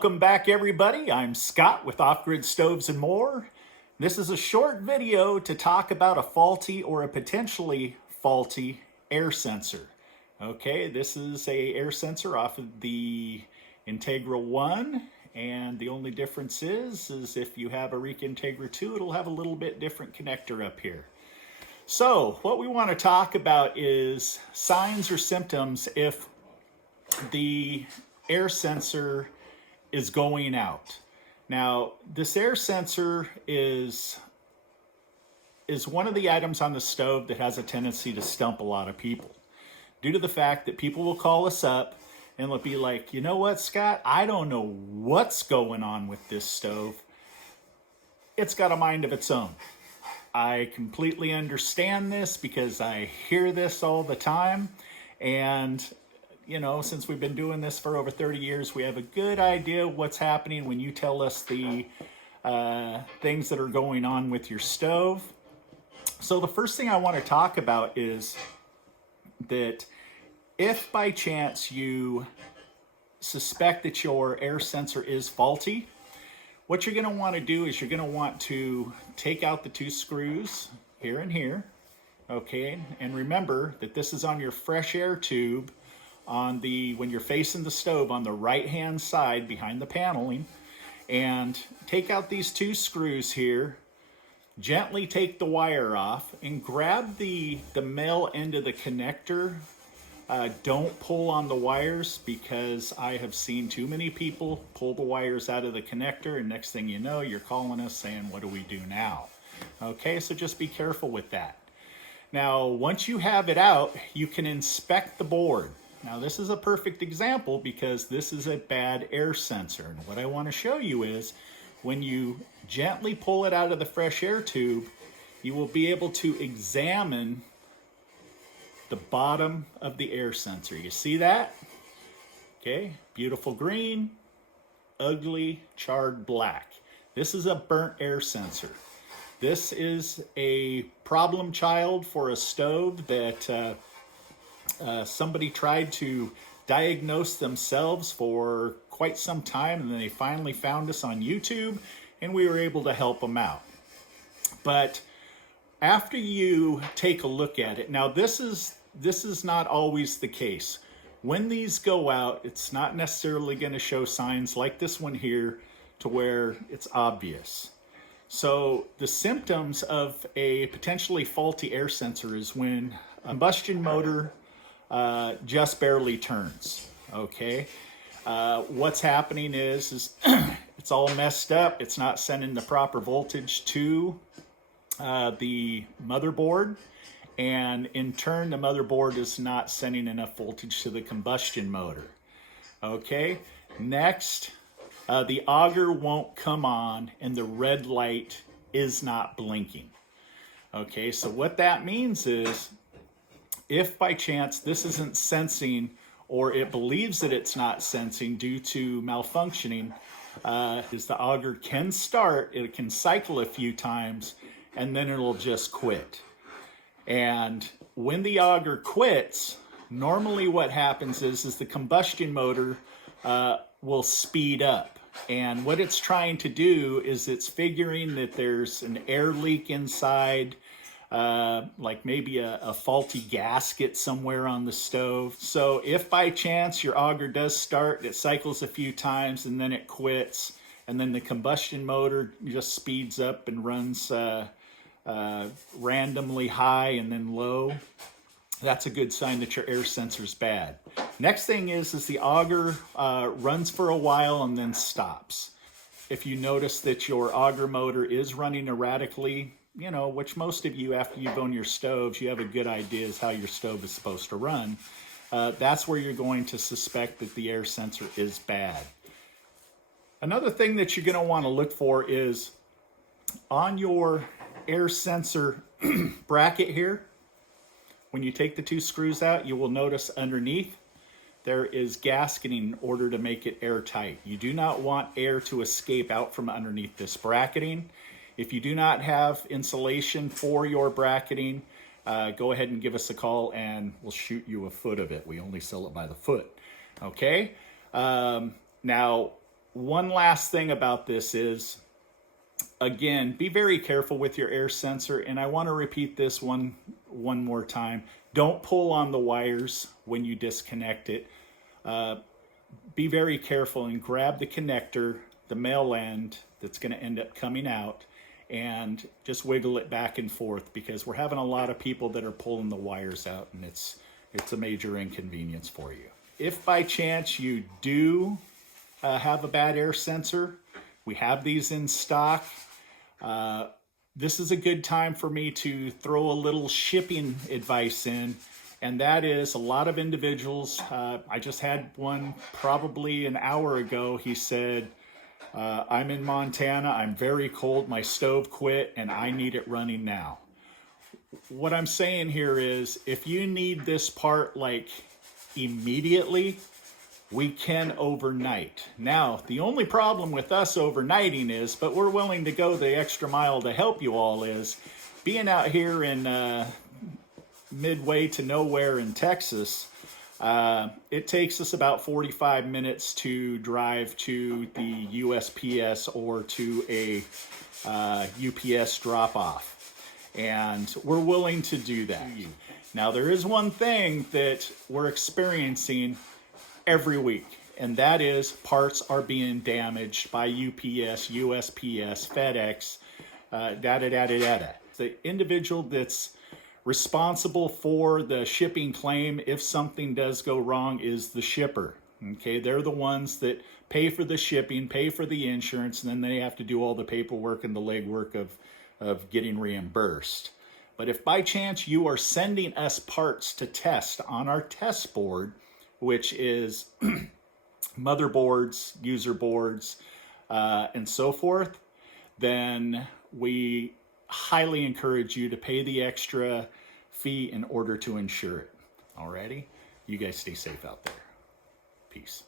Welcome back, everybody. I'm Scott with Off-Grid Stoves and More. This is a short video to talk about a faulty or a potentially faulty air sensor. Okay, this is a air sensor off of the Integra 1, and the only difference is if you have a Rika Integra 2, it'll have a little bit different connector up here. So what we want to talk about is signs or symptoms if the air sensor is going out. Now, this air sensor is one of the items on the stove that has a tendency to stump a lot of people, due to the fact that people will call us up and they'll be like, you know what, Scott, I don't know what's going on with this stove. It's got a mind of its own. I completely understand this because I hear this all the time, and you know, since we've been doing this for over 30 years, we have a good idea what's happening when you tell us the things that are going on with your stove. So the first thing I want to talk about is that if by chance you suspect that your air sensor is faulty, what you're going to want to do is you're going to want to take out the two screws here and here, okay? And remember that this is on your fresh air tube when you're facing the stove on the right hand side behind the paneling, and take out these two screws here, gently take the wire off and grab the male end of the connector. Don't pull on the wires, because I have seen too many people pull the wires out of the connector, and next thing you know, you're calling us saying, what do we do now? Okay, so just be careful with that. Now, once you have it out, you can inspect the board. Now, this is a perfect example because this is a bad air sensor. And what I want to show you is when you gently pull it out of the fresh air tube, you will be able to examine the bottom of the air sensor. You see that? Okay, beautiful green, ugly, charred black. This is a burnt air sensor. This is a problem child for a stove that somebody tried to diagnose themselves for quite some time, and then they finally found us on YouTube and we were able to help them out. But after you take a look at it, now this is not always the case. When these go out, it's not necessarily going to show signs like this one here to where it's obvious. So the symptoms of a potentially faulty air sensor is when a combustion motor just barely turns, okay? What's happening is it's all messed up. It's not sending the proper voltage to the motherboard, and in turn, the motherboard is not sending enough voltage to the combustion motor, okay? Next, the auger won't come on and the red light is not blinking, okay? So what that means is, if by chance this isn't sensing, or it believes that it's not sensing due to malfunctioning, is the auger can start, it can cycle a few times, and then it'll just quit. And when the auger quits, normally what happens is the combustion motor will speed up. And what it's trying to do is it's figuring that there's an air leak inside, like maybe a faulty gasket somewhere on the stove. So if by chance your auger does start, it cycles a few times and then it quits, and then the combustion motor just speeds up and runs randomly high and then low, that's a good sign that your air sensor's bad. Next thing is the auger runs for a while and then stops. If you notice that your auger motor is running erratically, you know, which most of you, after you've owned your stoves, you have a good idea is how your stove is supposed to run. That's where you're going to suspect that the air sensor is bad. Another thing that you're going to want to look for is on your air sensor bracket here. When you take the two screws out, you will notice underneath there is gasketing in order to make it airtight. You do not want air to escape out from underneath this bracketing. If you do not have insulation for your bracketing, go ahead and give us a call and we'll shoot you a foot of it. We only sell it by the foot, okay? Now, One last thing about this is, again, be very careful with your air sensor. And I want to repeat this one more time. Don't pull on the wires when you disconnect it. Be very careful and grab the connector, the male end that's going to end up coming out, and just wiggle it back and forth, because we're having a lot of people that are pulling the wires out, and it's a major inconvenience for you. If by chance you do have a bad air sensor, we have these in stock. This is a good time for me to throw a little shipping advice in, and that is, a lot of individuals, I just had one probably an hour ago. He said, I'm in Montana, I'm very cold, my stove quit, and I need it running now. What I'm saying here is, if you need this part like immediately, we can overnight. Now, the only problem with us overnighting is, but we're willing to go the extra mile to help you all, is being out here in midway to nowhere in Texas. It takes us about 45 minutes to drive to the USPS or to a UPS drop-off. And we're willing to do that. Now, there is one thing that we're experiencing every week, and that is parts are being damaged by UPS, USPS, FedEx, The individual that's responsible for the shipping claim, if something does go wrong, is the shipper. Okay, they're the ones that pay for the shipping, pay for the insurance, and then they have to do all the paperwork and the legwork of getting reimbursed. But if by chance you are sending us parts to test on our test board, which is motherboards, user boards, and so forth, then we highly encourage you to pay the extra fee in order to insure it. Alrighty? You guys stay safe out there. Peace.